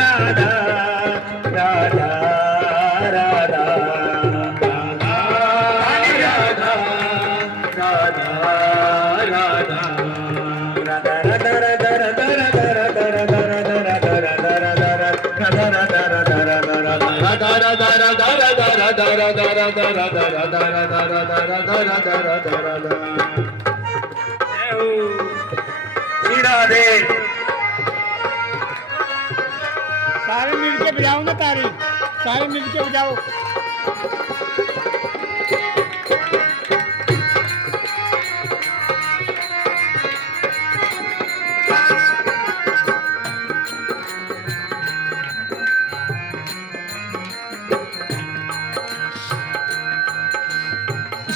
राधा राधा राधा राधे। सारे मिलके बजाओ ना तारी, सारे मिलके बजाओ।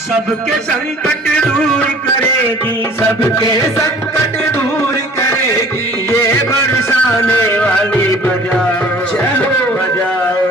सबके संकट दूर करेगी, सबके संकट दूर करेगी, ये बरसाने वाली बजाओ चलो बजाओ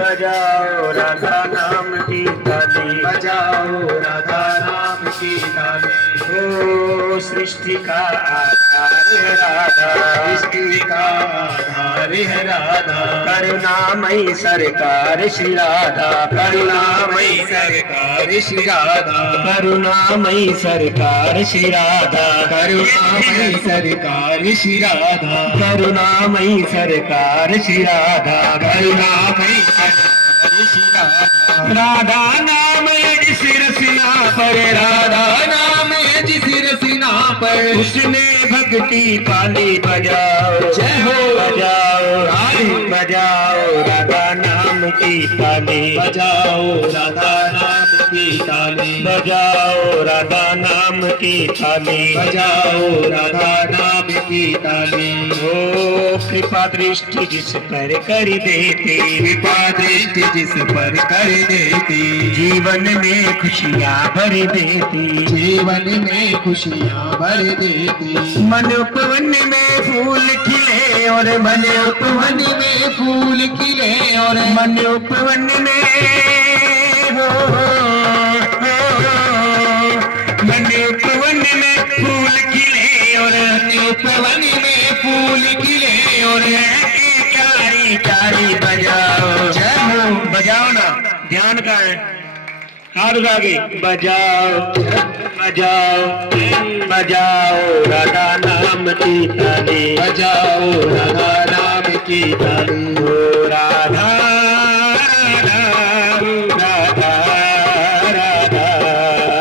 बजाओ राधा नाम की ताली, बजाओ राधा नाम की ताली। ओ सृष्टि का आधार है राधा, सृष्टि का आधार है राधा, करुणामयी सरकार श्री राधा, करुणामयी सरकार श्री राधा, करुणामयी सरकार श्री राधा, करुणामयी सरकार श्री राधा, करुणामयी सरकार श्री राधा, करुणामयी सरकार श्री राधा। राधा नाम यज सिर सिना पर, राधा नाम यज सिर सिना पर, उसने भक्ति पाली, बजाओ जय हो बजाओ बजाओ राधा नाम की ताली, बजाओ राधा नाम की ताली, बजाओ राधा नाम की ताली, बजाओ राधा नाम की ताली। ओ कृपा दृष्टि जिस पर कर देती, कृपा दृष्टि जिस पर कर देती, जीवन में खुशियाँ भर देती, जीवन में खुशियाँ भर देती। मन उपवन में फूल खिले और मन उपवन में फूल खिले और मन उपवन में मन उपवन में फूल खिले और उपवन में फूल खिले और चारी चारी बजाओ जय हो बजाओ ना, ध्यान का है हाथ उठा के बजाओ बजाओ बजाओ राधा नाम की ताली, बजाओ राधा नाम की ताली। ओ राधा राधा राधा राधा राधा राधा राधा राधा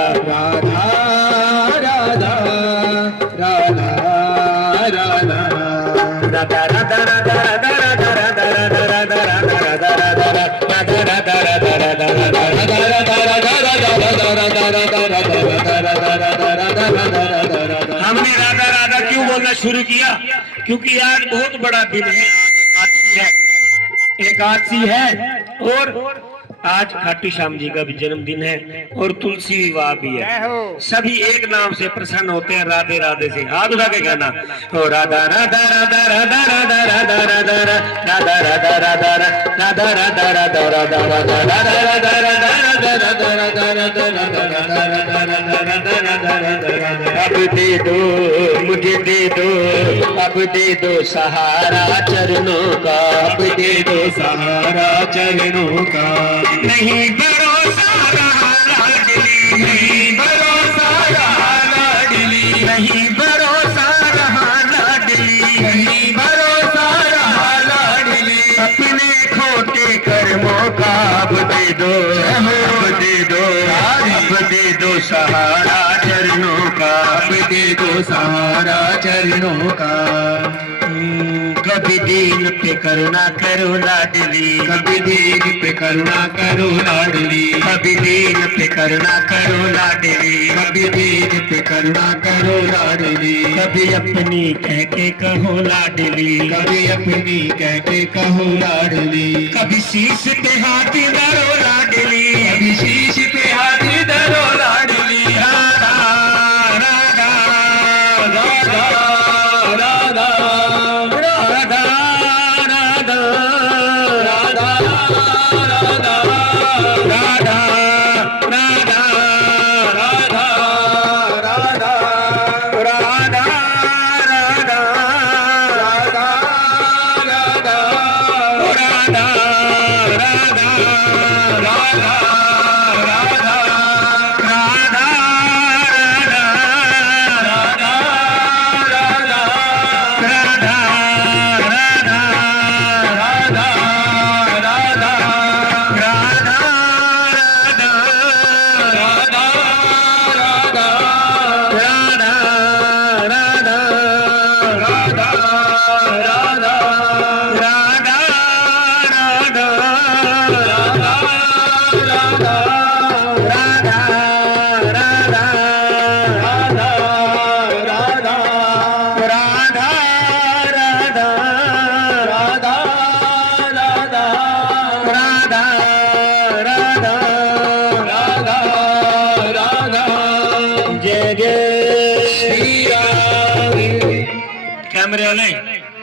हमने राधा राधा क्यों बोलना शुरू किया? क्योंकि आज बहुत बड़ा दिन है, एकादशी है और आज खाटू श्याम जी का भी जन्मदिन है और तुलसी विवाह भी है। सभी एक नाम से प्रसन्न होते हैं, राधे राधे से। हाथ उठा के कहना ओ राधा राधा राधा राधा राधा राधा राधा राधा राधा राधा राधा राधा राधा राधा राधा। अब दे दो मुझे दे दो, अब दे दो सहारा चरणों का, अब दे दो सहारा चरणों का। नहीं भरोसा रहा लाडली, नहीं भरोसा रहा लाडली, नहीं भरोसा रहा लाडली, नहीं भरोसा रहा लाडली। अपने खोटे कर्मों का अब दे दो, अब दे दो, अब दे दो सहारा चरणों का, अब दे दो सहारा चरणों का। कभी दीन पे करुणा करो लाडली, कभी दीन पे करुणा करो लाडली, कभी दीन पे करुणा करो लाडली, कभी दीन पे करुणा करो लाडली। कभी अपनी कह के कहो लाडली, कभी अपनी कह के कहो लाडली। कभी शीश पे हाथ धरो लाडली, कभी शीश पे हाथ धरो लाडली। राधा राधा राधा राधा राधा राधा